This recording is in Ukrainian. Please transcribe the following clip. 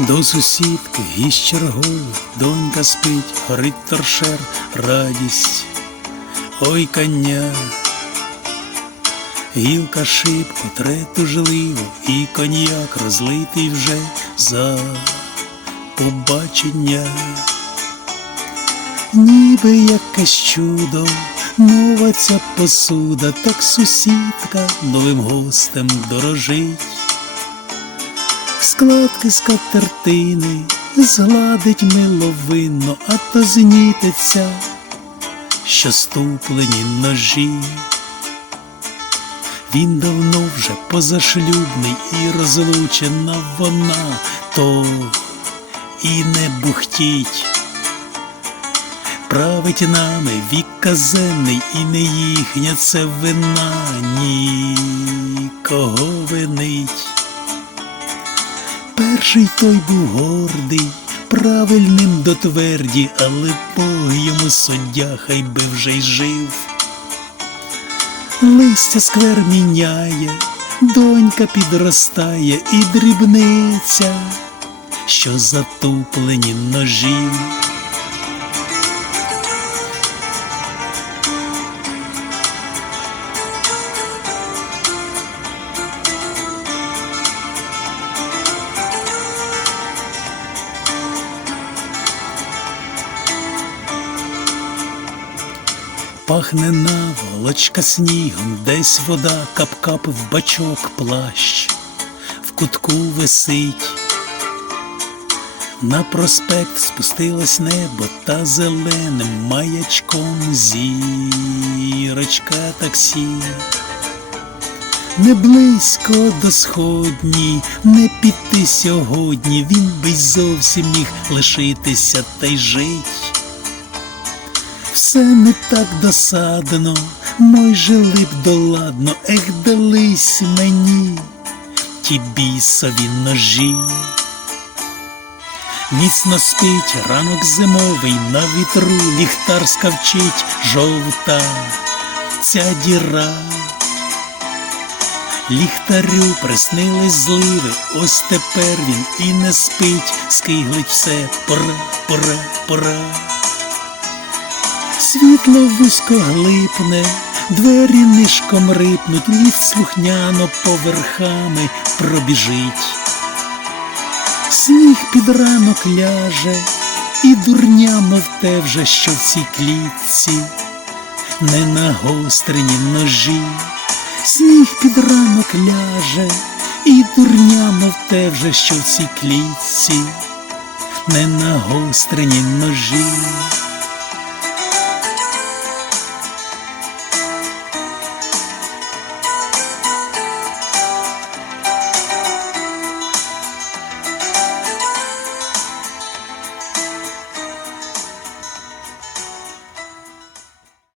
До сусідки із чергової донька спить, горить торшер, радість, ой коня, гілка шибко тре тужливо, і коньяк розлитий вже за побачення. Ніби якесь чудо, нова ця посуда, так сусідка новим гостем дорожить. Складки скатертини згладить миловинно, а то знітиться, що ступлені ножі. Він давно вже позашлюбний і розлучена вона, то і не бухтіть. Править нами вік казенний, і не їхня це вина нікого винить. Перший той був гордий, правильним до тверді, але Бог йому суддя, хай би вже й жив. Листя сквер міняє, донька підростає і дрібниця, що затуплені ножі. Пахне наволочка снігом, десь вода кап-кап в бачок плащ, в кутку висить. На проспект спустилось небо та зеленим маячком зірочка таксі. Не близько до сходні, не піти сьогодні, він би й зовсім міг лишитися та й жить все не так досадно, мой жили б доладно, ех, дались мені ті бісові ножі. Міцно спить ранок зимовий, на вітру ліхтар скавчить жовта ця діра. Ліхтарю приснились зливи, ось тепер він і не спить, скиглить все, пора, пора, пора. Світло вузько глипне, двері нишком рипнуть, ліфт слухняно поверхами пробіжить. Сніг під ранок ляже, і дурня мов те вже, що в цій клітці, не нагострені ножі. Сніг під ранок ляже, і дурня мов те вже, що в цій клітці, не нагострені ножі.